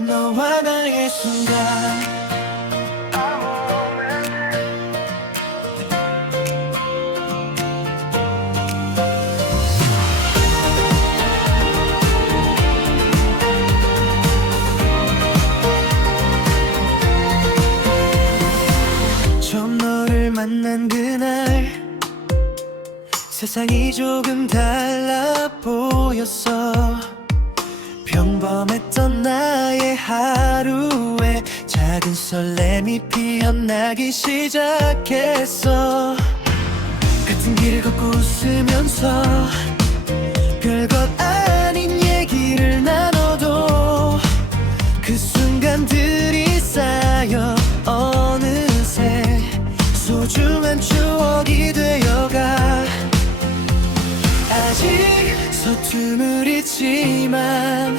너와 나의 순간 처음 너를 만난 그날 세상이 조금 달라 보였어. 평범했던 나의 하루에 작은 설렘이 피어나기 시작했어. 같은 길을 걷고 웃으면서 별것 아닌 얘기를 나눠도 그 순간들이 쌓여 어느새 소중한 추억이 되어가. 아직 서툰을 있지만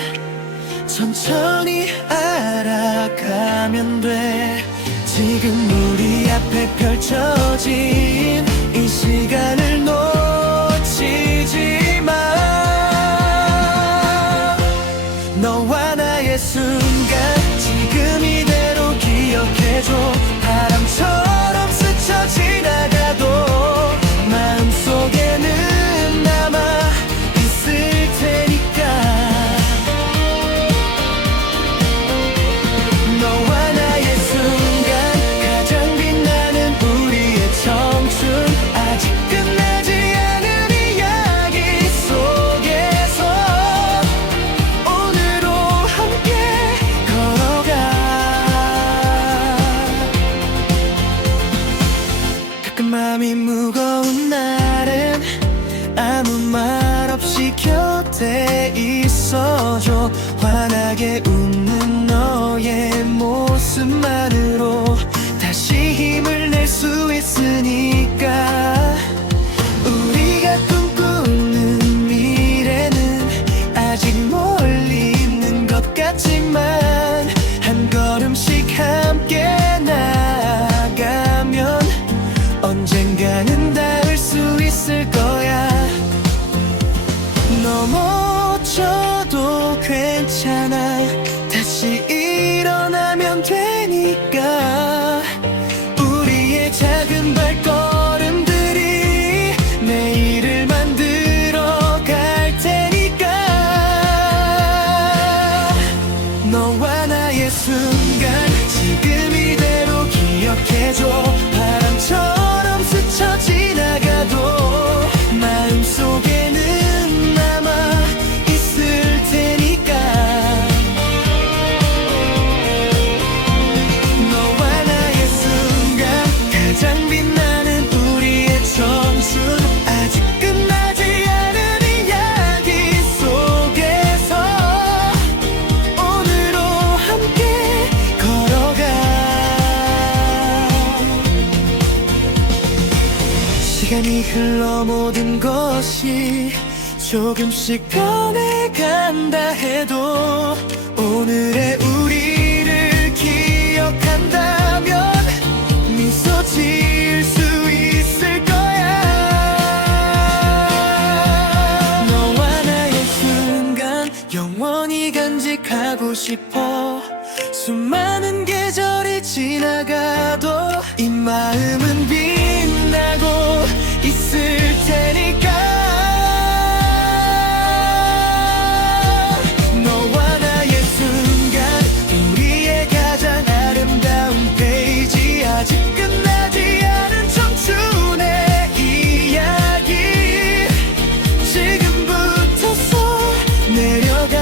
천천히 알아가면 돼. 지금 우리 앞에 펼쳐진 이 시간을 놓치지 마. 너와 나의 순간 지금 이대로 기억해줘. 바람처럼 스쳐 지나가도 마음속에는 남아 있을 테니까. 너와 나의 순간 가장 빛나는 우리의 청춘 아직 끝나지 않은 이야기 속에서 오늘도 함께 걸어가. 가끔 마음이 무거운 날은 아무 말 없이 곁에 있어줘. 환하게 웃는 너의 모습만으로 다시 힘을 낼 수 있으니까. 우리가 꿈꾸는 미래는 아직 멀리 있는 것 같지만 한 걸음씩 함께 나아가면 언젠가는 닿을 수 있을 거야. 넘어져도 괜찮아. 다시 일어나면 되니까. 우리의 작은 발걸음들이 내일을 만들어 갈 테니까. 너와 나의 순간 지금 이대로 기억해줘. 바람처럼 스쳐 지나가도 마음속에는 남아 있을 테니까. 너와 나의 순간 가장 빛나는 우리의 청춘 아직 끝나지 않은 이야기 속에서 오늘도 함께 걸어가. 시간이 흘러 모든 것이 조금씩 변해간다 해도 오늘의 우리를 기억한다면 미소 지을 수 있을 거야. 너와 나의 순간 영원히 간직하고 싶어. 수많은 계절이 지나가도 이 마음은 빛나고 있을 테니까. 너와 나의 순간 우리의 가장 아름다운 페이지 아직 끝나지 않은 청춘의 이야기 지금부터 써내려가.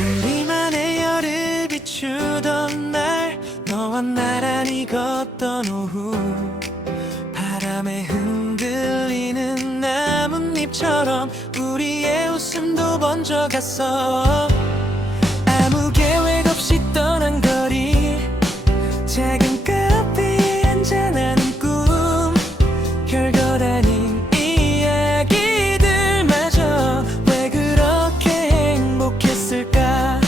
우리만의 열을 비추던 날 너와 나란히 걷던 오후 바람에 흔들리는 나뭇잎처럼 우리의 먼저 갔어. 아무 계획 없이 떠난 거리, 작은 카페에 한잔하는 꿈, 별것 아닌 이야기들마저 왜 그렇게 행복했을까.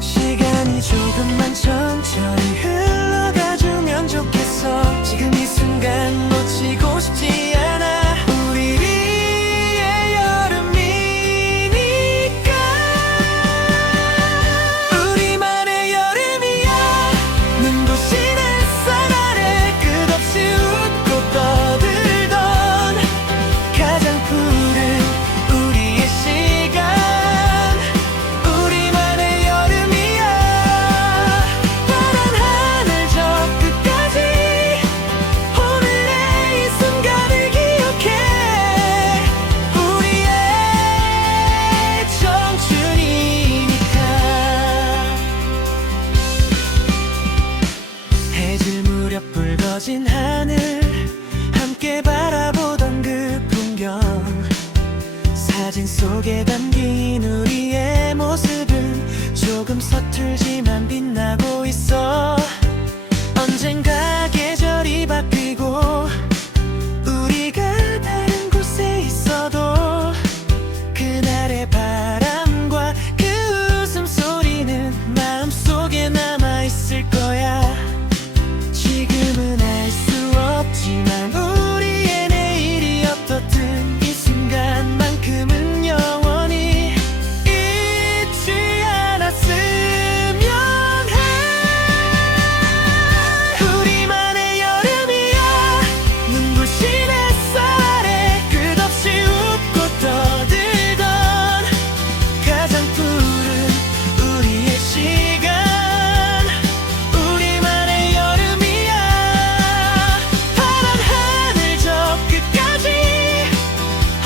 시간이 조금만 천천히 흘러가주면 좋겠어. 지금 이 순간 놓치고 싶지 않아. 우리의 여름이니까. 우리만의 여름이야. 눈부신 햇살 아래 끝없이 웃고 떠들던 가장 푸른 우리의 시간. 우리만의 여름이야. 파란 하늘 저 끝까지 오늘의 이 순간을 기억해. 우리의 청춘이니까. 해질 무렵 붉어진 하늘, 함께 바라보던 그 풍경, 사진 속에 담긴 우리의 모습은 조금 서툴지만 빛나고 있어. 언젠가 계절이 바뀌고 우리가 다른 곳에 있어도 그날의 바람과 그 웃음소리는 마음속에 남아있을 거야. 지금은 알 수 없지만 우리의 내일이 어떻든 이 순간만큼은 영원히 잊지 않았으면 해. 우리만의 여름이야. 눈부신 햇살 아래 끝없이 웃고 떠들던 가장 푸른 우리의 시간. 우리만의 여름이야. 파란 하늘 저 끝까지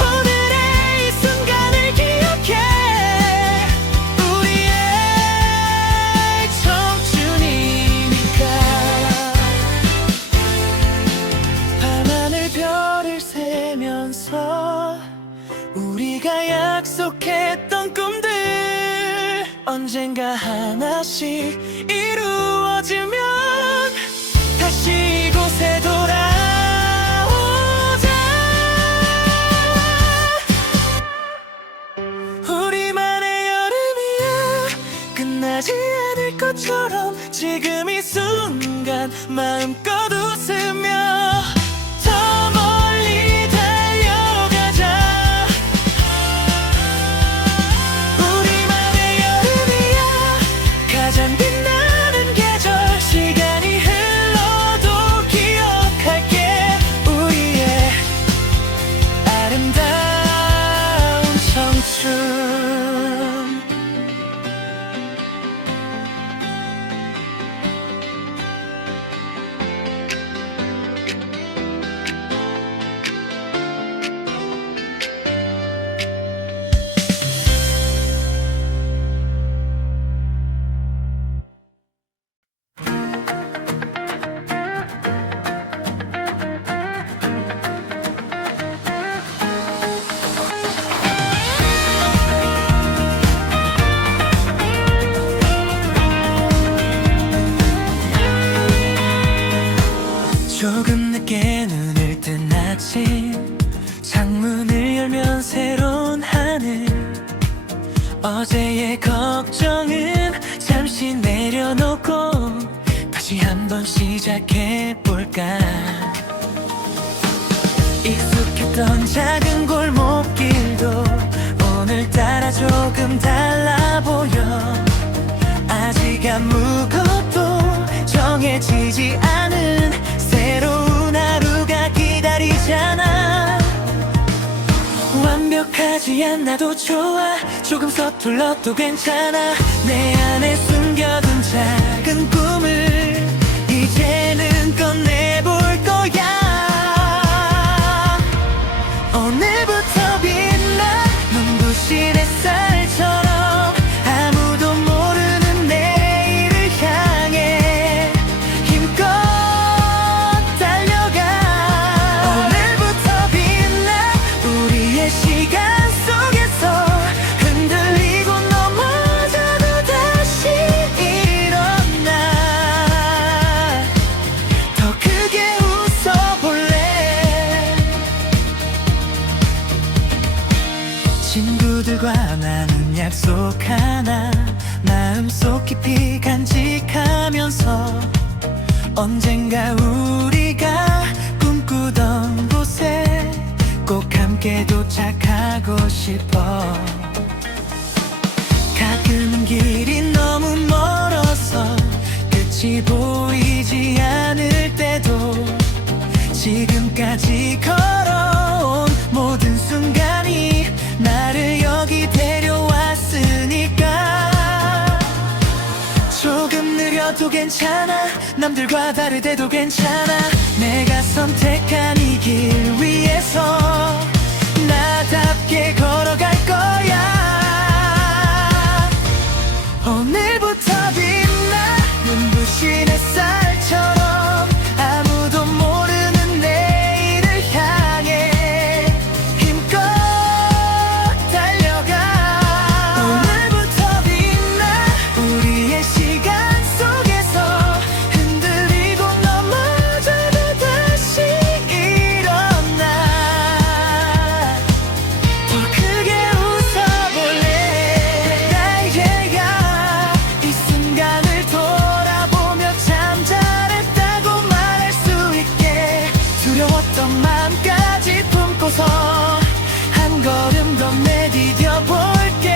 오늘의 이 순간을 기억해. 우리의 청춘이니까. 밤하늘 별을 세면서 우리가 약속했던 꿈들 언젠가 하나씩 이루어지면 다시 이곳에 돌아오자. 우리만의 여름이야. 끝나지 않을 것처럼 지금 이 순간 마음껏 웃으며 더 멀리 달려가자. 우리만의 여름이야. 가장 빛나는 계절, 시간이 흘러도 기억할게. 우리의 아름다운 청춘. 조금 늦게 눈을 뜬 아침, 창문을 열면 새로운 하늘. 어제의 걱정은 잠시 내려놓고 다시 한번 시작해볼까. 익숙했던 작은 골목길도 오늘따라 조금 달라 보여. 아직 아무것도 정해지지 않은 새로운 하루가 기다리잖아. 완벽하지 않아도 좋아. 조금 서툴러도 괜찮아. 내 안에 숨겨둔 작은 꿈을 이제는 꺼내볼 거야. 오늘부터 빛나 눈부신 햇살처럼 아무도 모르는 내일을 향해 힘껏 달려가. 오늘부터 빛나 우리의 시간 속에서 흔들리 남들과 나눈 약속 하나 마음속 깊이 간직하면서 언젠가 우리가 꿈꾸던 곳에 꼭 함께 도착하고 싶어. 가끔은 길이 너무 멀어서 끝이 보이지 않을 때도 지금까지 걸어온 모든 순간이 나를 여기 데려왔으니까. 조금 느려도 괜찮아, 남들과 다르대도 괜찮아. 내가 선택한 이 길 위에서 나답게 걸어갈 거야. 오늘부터 빛나 눈부신 햇살처럼 아무도 모르는 내일을 향해 힘껏 달려가. 오늘부터 빛나 우리의 시간 속에서 흔들리고 넘어져도 다시 일어나. 더 크게 웃어볼래. 나에게가 이 순간을 돌아보며 참 잘했다고 말할 수 있게 두려웠던 마음까지 품고서 한 걸음 더 내디뎌 볼게.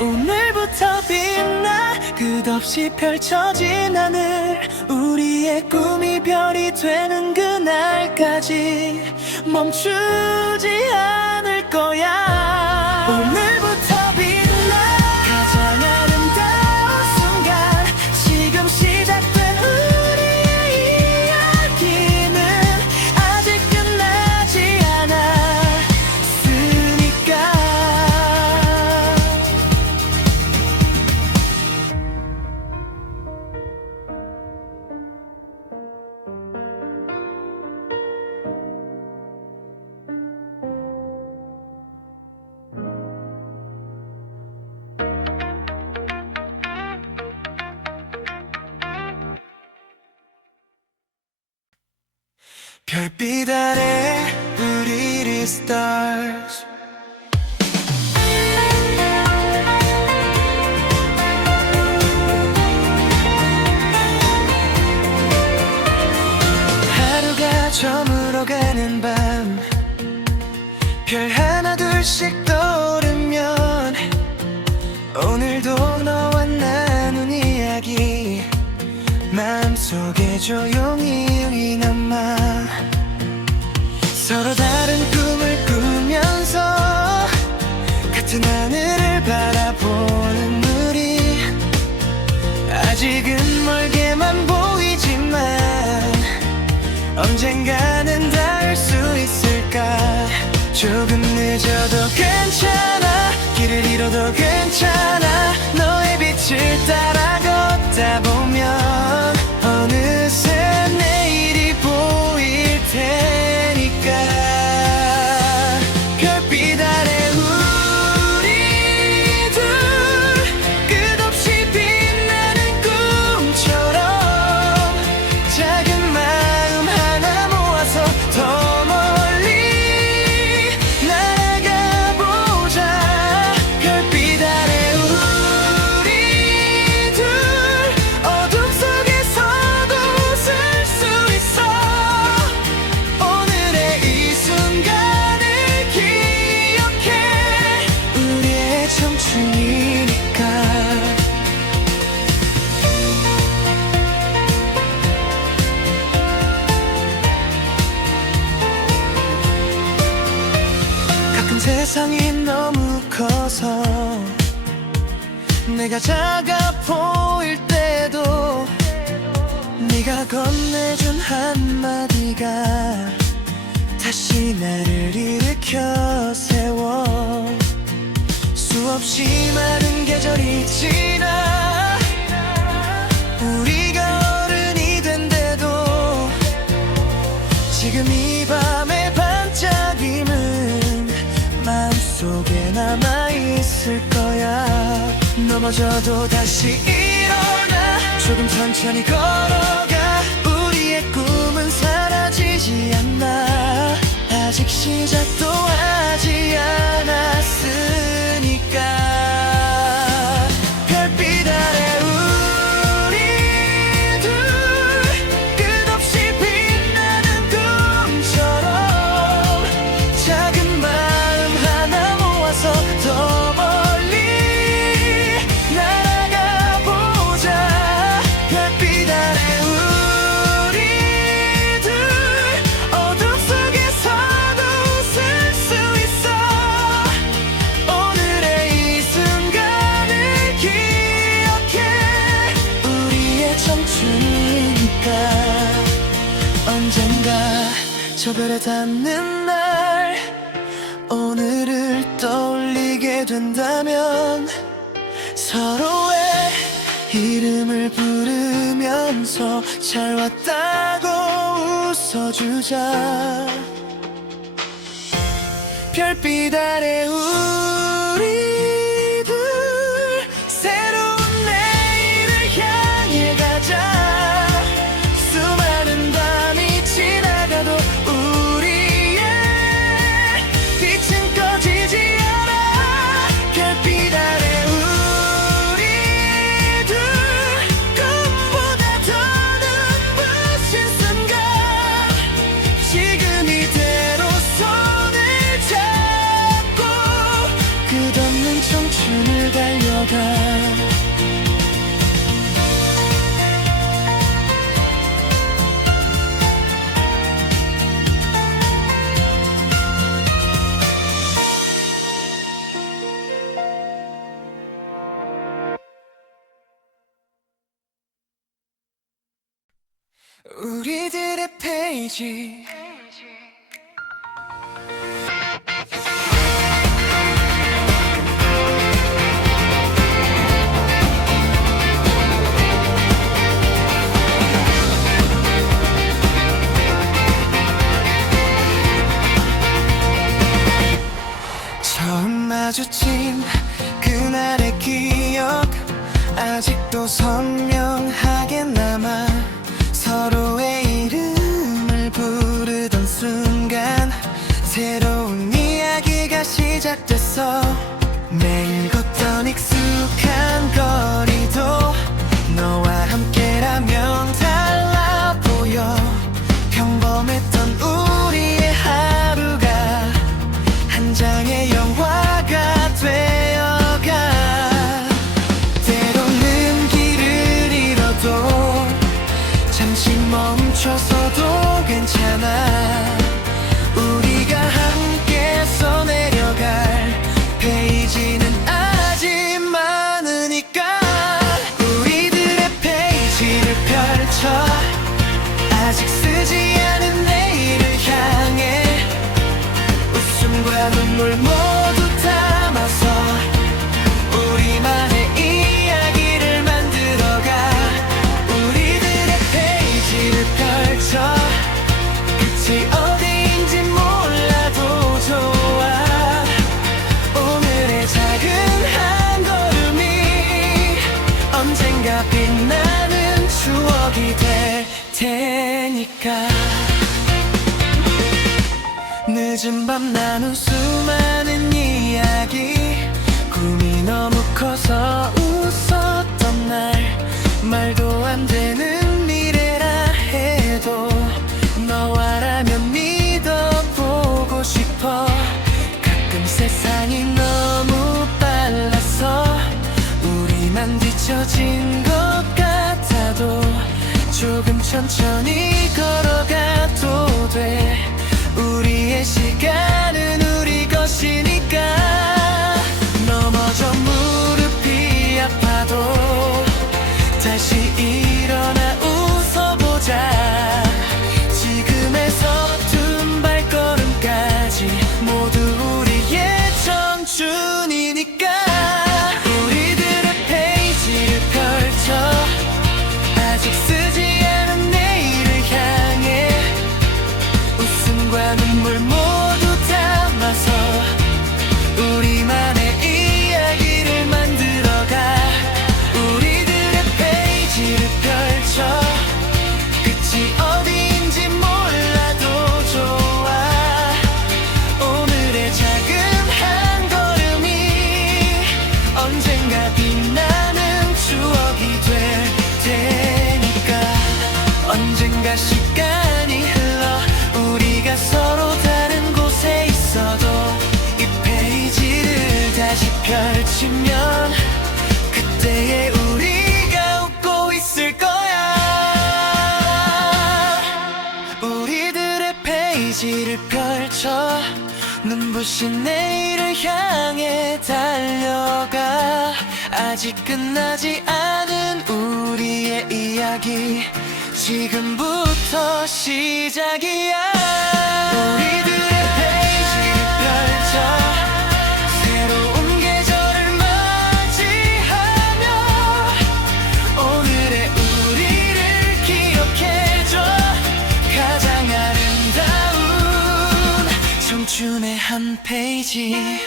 오늘부터 빛나 끝없이 펼쳐진 하늘, 우리의 꿈이 별이 되는 그날까지 멈추지 않을 거야. 오늘부터 빛나 가장 아름다운 순간, 지금 시작된 우리의 이야기는 아직 끝나지 않았으니까. 별빛 아래 우리를 stars. 하루가 저물어가는 밤, 별 하나 둘씩 떠오르면 오늘도 너와 나눈 이야기 마음속에 조용히 남아. 서로 다른 꿈을 꾸면서 같은 하늘을 바라보는 우리, 아직은 멀게만 보이지만 언젠가는 닿을 수 있을까. 조금 늦어도 괜찮아, 길을 잃어도 괜찮아. 너의 빛을 따라 걷다 보면 어느새 내일이 보일 테니까. 별빛 아래 우리 둘 끝없이 빛나는 꿈처럼 작은 마음 하나 모아서 더 멀리 날아가보자. 별빛 아래 우리 둘 어둠 속에서도 웃을 수 있어. 오늘의 이 순간을 기억해, 우리의 청춘이니까. 가끔 세상이 너무 커서 내가 작아 보일 때도 네가 건네준 한마디가 다시 나를 일으켜 세워. 수없이 많은 계절이 지나 우리가 어른이 된데도 지금 이 밤의 반짝임은 마음속에 남아있을 거야. 넘어져도 다시 일어나 조금 천천히 걸어가. 우리의 꿈은 사라지지 않아. 아직 시작도 하지 저 별에 닿는 날 오늘을 떠올리게 된다면 서로의 이름을 부르면서 잘 왔다고 웃어주자. 별빛 아래 우리들 새로운 내일을 향해 가자. 수많은 밤이 지나가도 우리의 빛은 꺼지지 않아. 별빛 아래 우리들 꿈보다 더 눈부신 순간 지금 이대로 손을 잡고 끝없는 청춘을 달려가. 우리들의 페이지 처음 마주친 그날의 기억 아직도 선명하게 남아. 서로의 이름을 부르던 순간 새로운 이야기가 시작됐어. 매일 걷던 익숙한 거리도 너와 함께라면 달라 보여. 평범했던 우리의 하루가 한 장의 영화가 되어가. 때로는 길을 잃어도 잠시 멈춰서도 괜찮아. 우리가 함께 써내려갈 페이지는 아직 많으니까. 우리들의 페이지를 펼쳐 아직 쓰지 않은 내일을 향해 웃음과 눈물 모두 담아서 우리만의 이야기를 만들어가. 우리들의 페이지를 펼쳐 끝이 어디인지 몰라도 좋아. 오늘의 작은 한 걸음이 언젠가 빛나는 추억이 될 테니까. 늦은 밤 나눈 수많은 이야기 꿈이 너무 커서 웃었던 날. 말도 안 되는 미래라 해도 너와라면 믿어보고 싶어. 가끔 세상이 너무 빨라서 우리만 뒤처진 것 같아도 조금 천천히 걸어가도 돼. 우리의 시간은 우리 것이니까. 넘어져 무릎이 아파도 다시 일어나 웃어보자. 지금의 서툰 발걸음까지 모두 우리의 청춘이니까. 우리들의 페이지를 펼쳐 아직 쓰지 않은 내일을 향해 웃음과 눈물 모두 담아서 우리만의 이야기를 만들어가. 우리들의 페이지를 펼쳐 끝이 어디인지 몰라도 좋아. 오늘의 작은 한 걸음이 언젠가 빛나는 추억이 될 테니까. 언젠가 시간이 흘러 우리가 서로 다른 곳에 있어도 이 페이지를 다시 펼치면 그때의 우리가 웃고 있을 거야. 우리들의 페이지를 펼쳐 눈부신 내일을 향해 달려가. 아직 끝나지 않은 우리의 이야기 지금부터 시작이야. 한 페이지.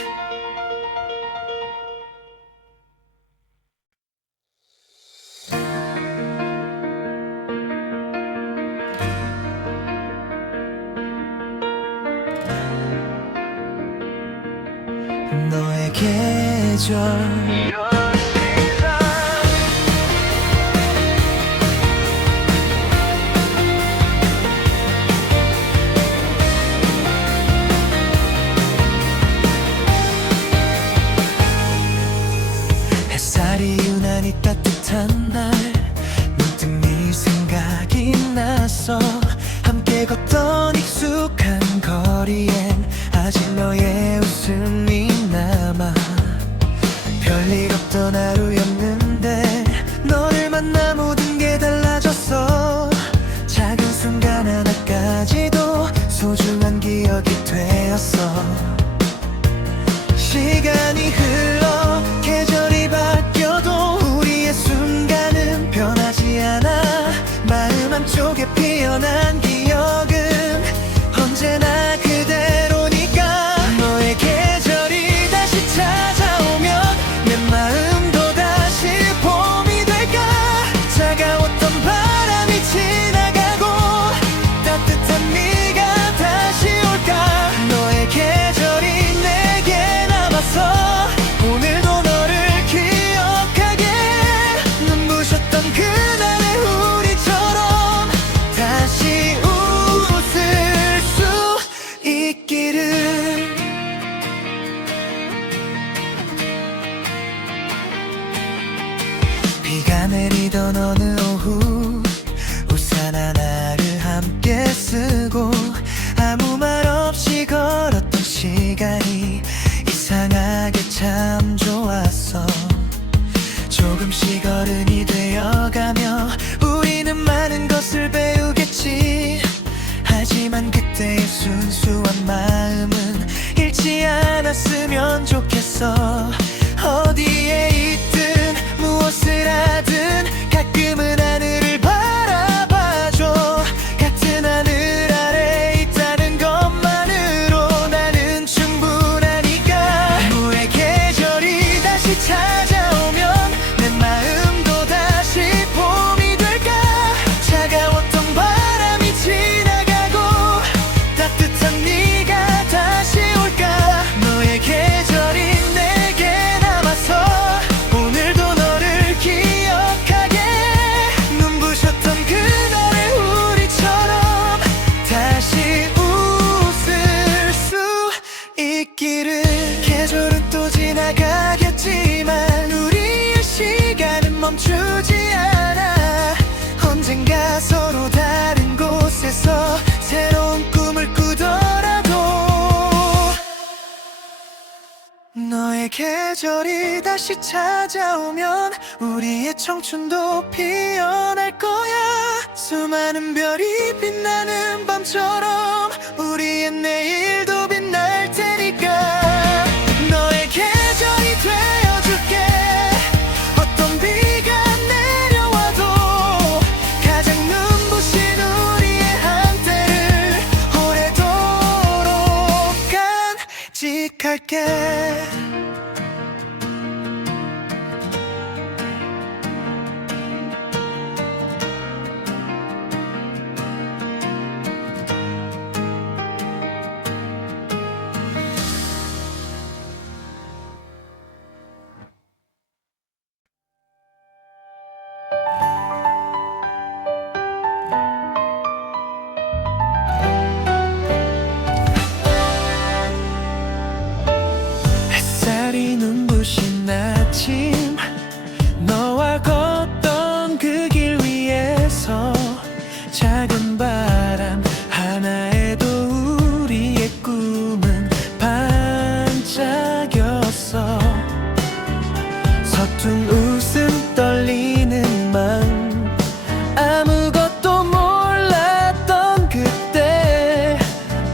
너의 계절 햇살이 유난히 따뜻한 날 문득 네 생각이 났어. 함께 걷던 익숙한 거리엔 아직 너의 웃음이 남아. 별일 없던 하루였는데 너를 만나 모든 게 달라졌어. 작은 순간 하나까지도 소중한 기억이 되었어. 시간이 흘러 계절이 바뀌어도 우리의 순간은 변하지 않아. 마음 한쪽에 피어난 기억은 언제나 그대로니까. 너의 계절이 다시 찾아오면 내 마음도 다시 봄이 될까. 차가웠던 바람이 지나가고 따뜻한 네가 다시 올까. 너의 계절이 내게 남아서 오늘도 너를 기억하게. 눈부셨던 그날의 우리처럼 다시 웃을 수 있기를. 비가 내리던 어느 오후 우산 하나를 함께 쓰고 아무 말 없이 걸었던 시간이 이상하게 참 좋았어. 조금씩 어른이 되어가며 우리는 많은 것을 배우겠지. 하지만 그때의 순수한 마음은 잃지 않았으면 좋겠어. 어디에 있든 무엇을 하든 가끔은 하늘을 바라봐줘. 같은 하늘 아래 있다는 것만으로 나는 충분하니까. 너의 계절이 다시 찾아오면 내 마음도 다시 봄이 될까. 차가웠던 바람이 지나가고 따뜻한 네가 다시 올까. 너의 계절이 내게 남아서 오늘도 너를 기억하게. 눈부셨던 그날의 우리처럼 다시 웃을 수 있기를. 계절은 또 지나가겠지만 우리의 시간은 멈추지 않아. 언젠가 서로 다른 곳에서 새로운 꿈을 꾸더라도 너의 계절이 다시 찾아오면 우리의 청춘도 피어날 거야. 수많은 별이 빛나는 밤처럼 우리의 내일도 빛날 테니까. 너의 계절이 되어줄게. 어떤 비가 내려와도 가장 눈부신 우리의 한때를 오래도록 간직할게. 햇살이 눈부신 아침 너와 걷던 그 길 위에서 작은 바람 하나에도 우리의 꿈은 반짝였어. 서툰 웃음 떨리는 맘 아무것도 몰랐던 그때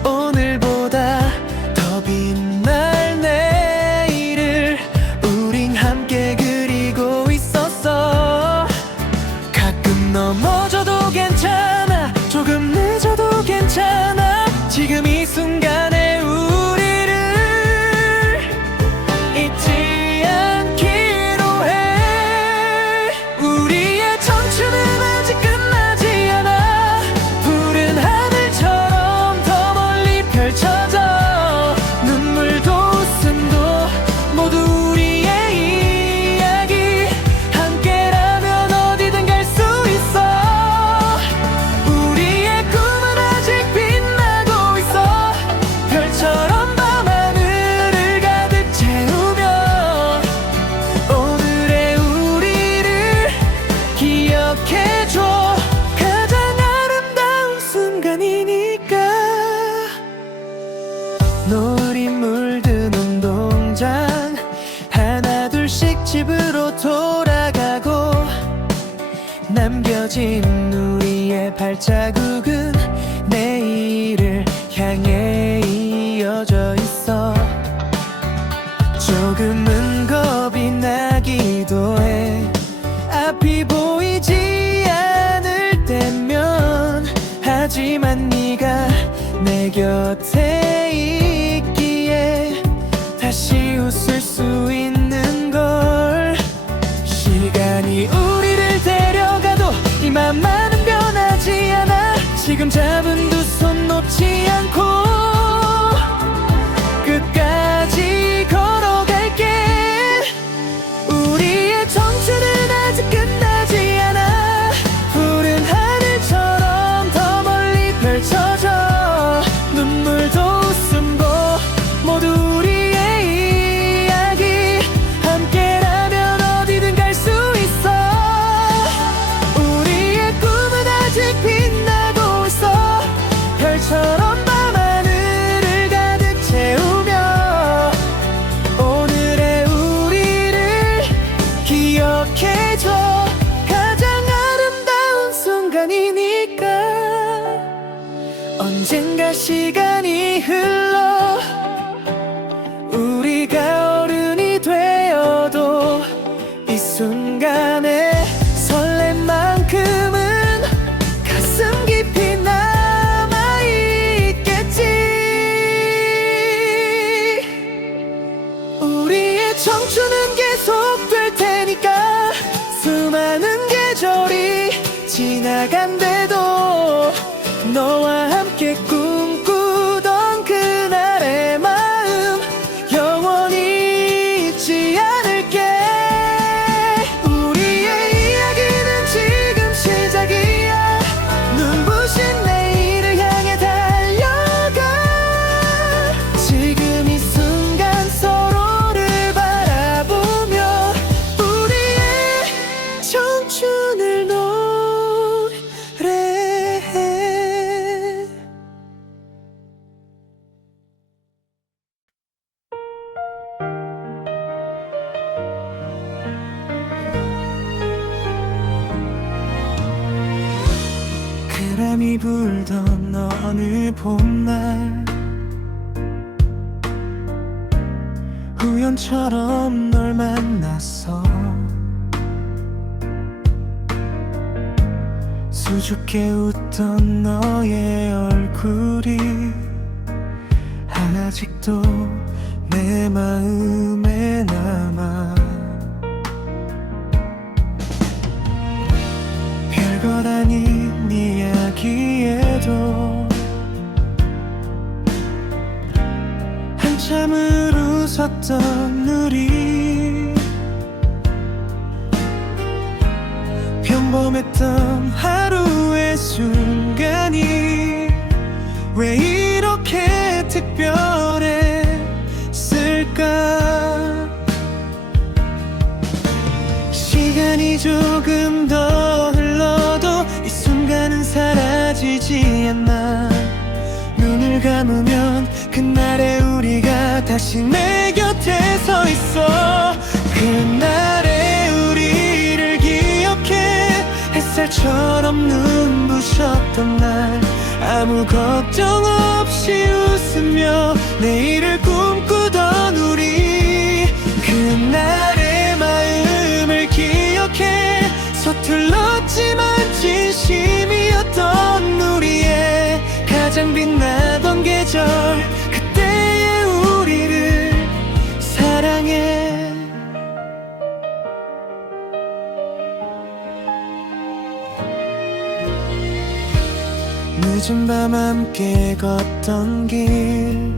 오늘보다 더 빛날 내일을 우린 함께 그리고 있었어. 가끔 넘어져도 괜찮아. 조금 늦어도 괜찮아. 지금 이 순간에 우리를 노을이 물든 운동장 하나둘씩 집으로 돌아가고 남겨진 우리의 발자국은 내일을 향해 이어져 있어. 조금은 겁이 나기도 해. 앞이 보이지 않을 때면. 하지만 네가 내 곁에 있기에 다시 웃을 수 있는 걸. 시간이 우리를 데려가도 이 맘만은 변하지 않아. 지금 잡은 두 손 놓지 않고 끝까지 걸어갈게. 우리의 청춘은 아직 끝나지 않아. 푸른 하늘처럼 더 멀리 펼쳐져. 눈물도 웃음도 모두 우리의 이야기. 함께라면 어디든 갈 수 있어. 우리의 꿈은 아직 빛나고 있어. 별처럼 밤하늘을 가득 채우며 오늘의 우리를 기억해줘. 가장 아름다운 순간이니까. 언젠가 시간이 흘러 우리가 어른이 되어도 이 순간의 설렘만큼은 가슴 깊이 남아있겠지. 우리의 청춘은 계속될 테니까. 수많은 계절이 지나간대도 너와 함께 꿈꾸던 그날의 마음 영원히 잊지 않을게. 우리의 이야기는 지금 시작이야. 눈부신 내일을 향해 달려가. 지금 이 순간 서로를 바라보며 우리의 청춘을 노래해. 바람이 불던 어느 봄날 우연처럼 널 만났어. 수줍게 웃던 너의 얼굴이 아직도 내 마음에 남아. 별것 아닌 이야기에도 한참을 웃었던 우리. 평범했던 하루의 순간이 왜 이렇게 특별했을까. 시간이 조금 더 흘러도 이 순간은 사라지지 않아. 눈을 감으면 그날의 우리가 다시 내 곁에 서 있어. 그날의 우리를 기억해. 햇살처럼 눈부셨던 날 아무 걱정 없이 웃으며 내일을 꿈꾸던 우리. 그날의 마음을 기억해. 서툴렀지만 진심이었던 우리의 가장 빛나던 계절. 그때의 우리를 사랑해. 늦은 밤 함께 걷던 길.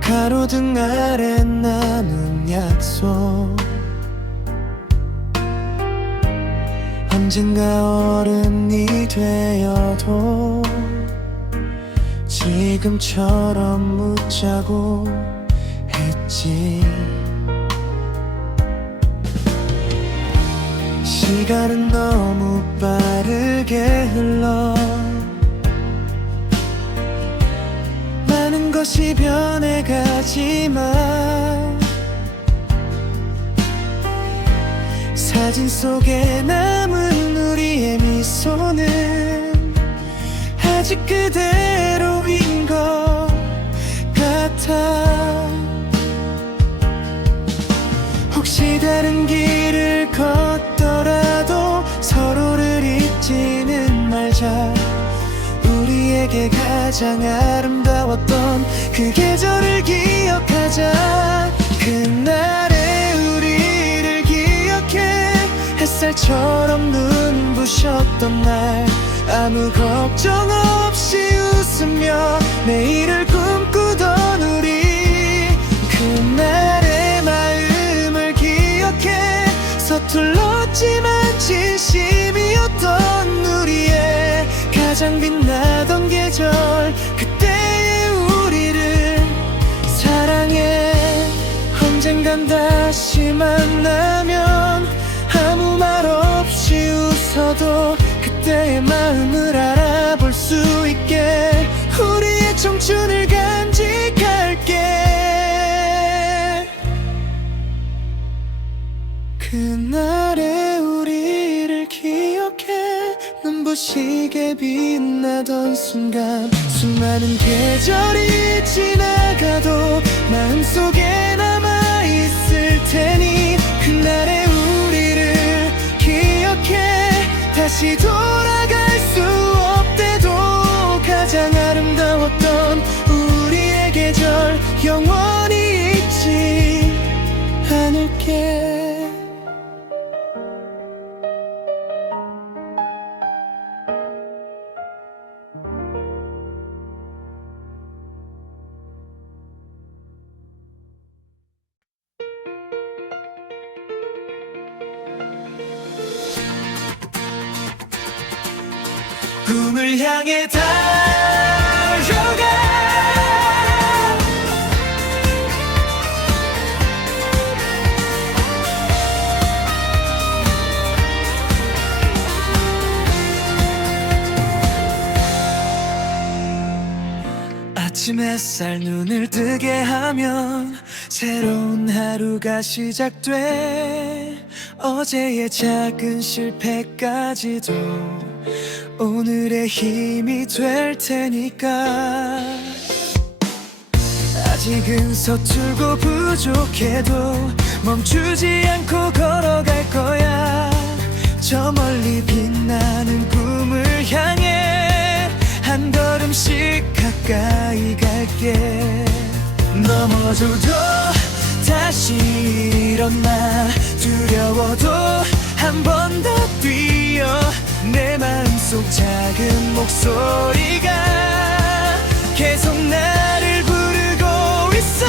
가로등 아래 나눈 약속. 언젠가 어른이 되어도 지금처럼 웃자고 했지. 시간은 너무 빠르게 흘러 것이 변해가지만 사진 속에 남은 우리의 미소는 아직 그대로인 것 같아. 혹시 다른 길을 걷더라도 서로를 잊지는 말자. 우리에게 가장 아름다웠던 그 계절을 기억하자. 그날의 우리를 기억해. 햇살처럼 눈부셨던 날, 아무 걱정 없이 웃으며 내일을 꿈꾸던 우리. 그날의 마음을 기억해. 서툴렀지만 진심이었던 우리의 가장 빛나던 계절. 그때의 우리를 사랑해. 언젠간 다시 만나면 아무 말 없이 웃어도 그때의 마음을 알아볼 수 있게 우리의 청춘을 간직할게. 그날의 우리를 기억해. 눈부시게 빛나던 순간, 수많은 계절이 지나가도 마음속에 남아있을 테니 그날의 우리를 기억해. 다시 돌아갈 수 없대도 가장 아름다웠던 우리의 계절 영원히 잊지 않을게. 꿈을 향해 달려가. 아침 햇살 눈을 뜨게 하면 새로운 하루가 시작돼. 어제의 작은 실패까지도 오늘의 힘이 될 테니까. 아직은 서툴고 부족해도 멈추지 않고 걸어갈 거야. 저 멀리 빛나는 꿈을 향해 한 걸음씩 가까이 갈게. 넘어져도 다시 일어나. 두려워도 한 번 더 뛰어. 내 마음속 작은 목소리가 계속 나를 부르고 있어.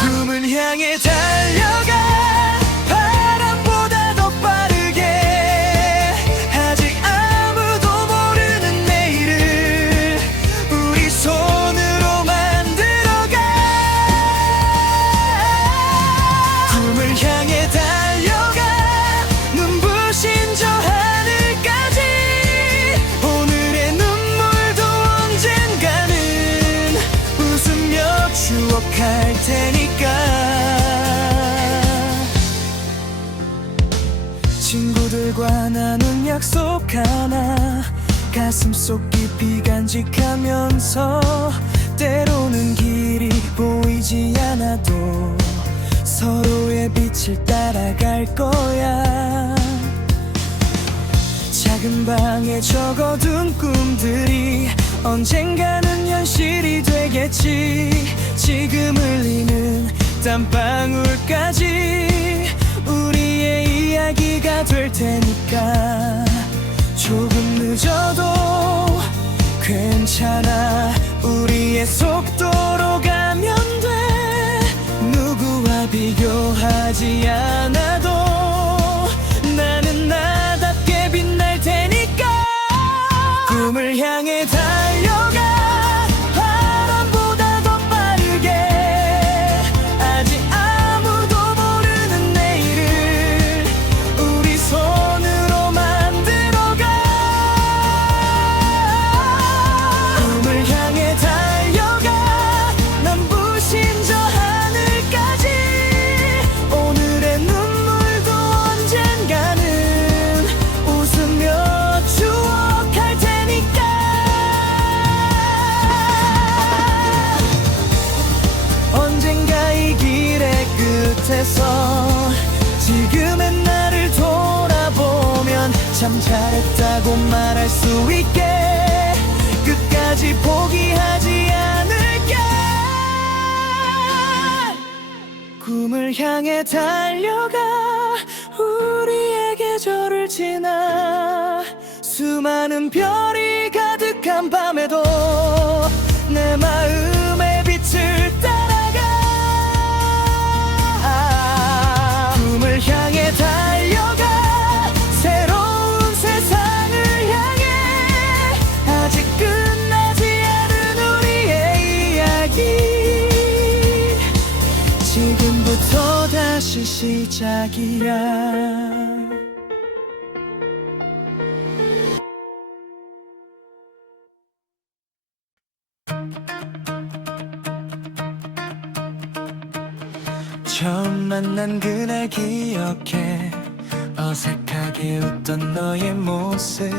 꿈을 향해 달려가. 바람보다 더 빠르게. 아직 아무도 모르는 내일을 우리 손으로 만들어가. 꿈을 향해 달려가. 눈부신 저 하늘까지. 오늘의 눈물도 언젠가는 웃으며 추억할 테니까. 친구들과 나눈 약속 하나 가슴속 깊이 간직하면서, 때로는 길이 보이지 않아도 서로의 빛을 따라갈 거야. 작은 방에 적어둔 꿈들이 언젠가는 현실이 되겠지. 지금 흘리는 땀방울까지 우리의 이야기가 될 테니까. 조금 늦어도 괜찮아. 우리의 속도로 가면 돼. 누구와 비교하지 않아도 나는 나답게 빛날 테니까. 꿈을 향해 달려가. 바람보다 더 빠르게. 아직 아무도 모르는 내일을 우리 손으로 만들어가. 꿈을 향해 달려가. 잘했다고 말할 수 있게 끝까지 포기하지 않을게. 꿈을 향해 달려가 우리의 계절을 지나 수많은 별이 가득한 밤에도 내 마음의 빛을 따라가. 꿈을 향해 달려가 새로운 세상을 향해 아직 끝나지 않은 우리의 이야기 지금부터 다시 시작이야. 처음 만난 그날 기억해. 어색하게 웃던 너의 모습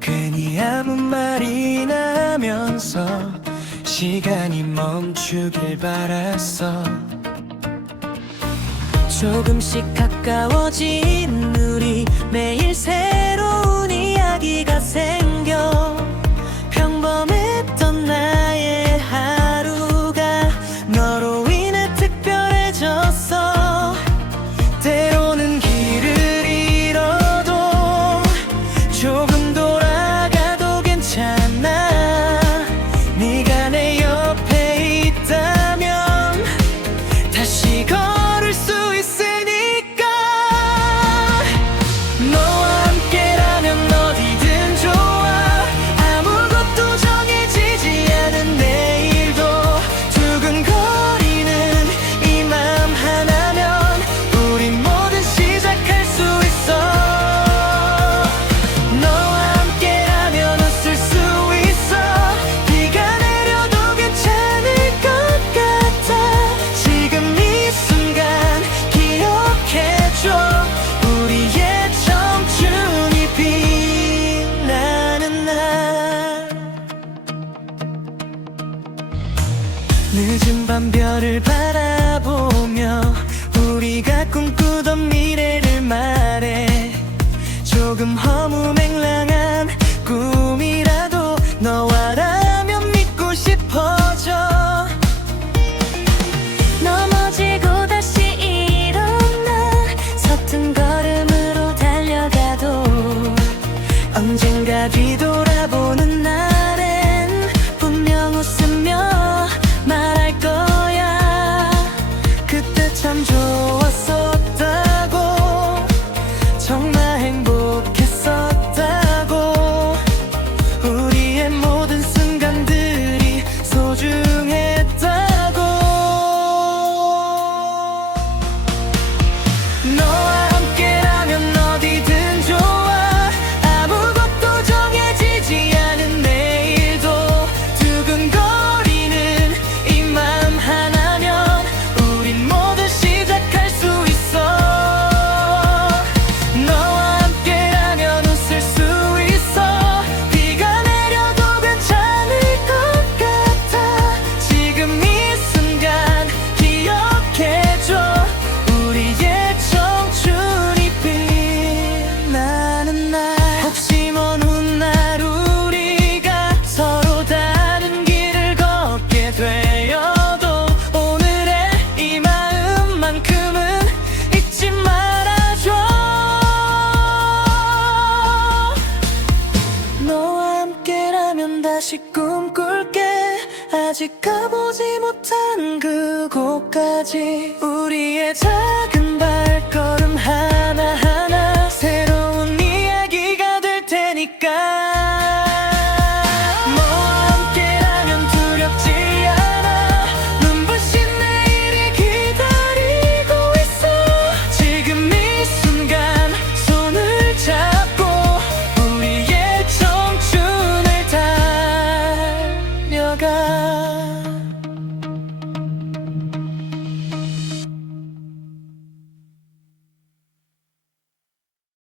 괜히 아무 말이나 하면서 시간이 멈추길 바랐어. 조금씩 가까워진 우리 매일 새로운 이야기가 생겨 평범했던 나의 하루가 너로 인해 특별해졌어. 때로는 길을 잃어도 조금 돌아가도 괜찮아. 네가 내 옆에 있다면 다시 걸을 수 있으니까. 너와 함께라면 어디든 좋아. 아무것도 정해지지 않은 내일도 두근거리는 이 맘 하나면 우린 뭐든 시작할 수 있어. 너와 함께라면 웃을 수 있어. 비가 내려도 괜찮을 것 같아. 지금 이 순간 기억해줘. 우리의 청춘이 빛나는 날. 늦은 밤 별을 바라보며 우리가 꿈꾸던 미래를 말해. 조금 허무맹랑한 꿈이라도 너와라면 믿고 싶어져. 넘어지고 다시 일어나 서툰 걸음으로 달려가도 언젠가 뒤돌아보는 날엔 분명 웃으며 말할 거야. 그때 참 좋았었다고 정말 행복했었다고. 우리의 모든 순간들이 소중했다고. 너와 함께라면 어디든 좋아. 아무것도 정해지지 않은 내일도 두근거리는 이 맘 하나면 우린 뭐든 시작할 수 있어. 너와 함께라면 웃을 수 있어. 비가 내려도 괜찮을 것 같아. 지금 이 순간 기억해줘. 우리의 청춘이 빛나는 날. 혹시 먼 훗날 우리가 서로 다른 길을 걷게 되어도 오늘의 이 마음만큼은 잊지 말아줘. 너와 함께라면 다시 꿈꿀게. 아직 가보지 못한 그곳까지. 우리의 작은 발걸음 하나하나 새로운 이야기가 될 테니까. 너와 함께라면 두렵지 않아. 눈부신 내일이 기다리고 있어. 지금 이 순간 손을 잡고 우리의 청춘을 달려가.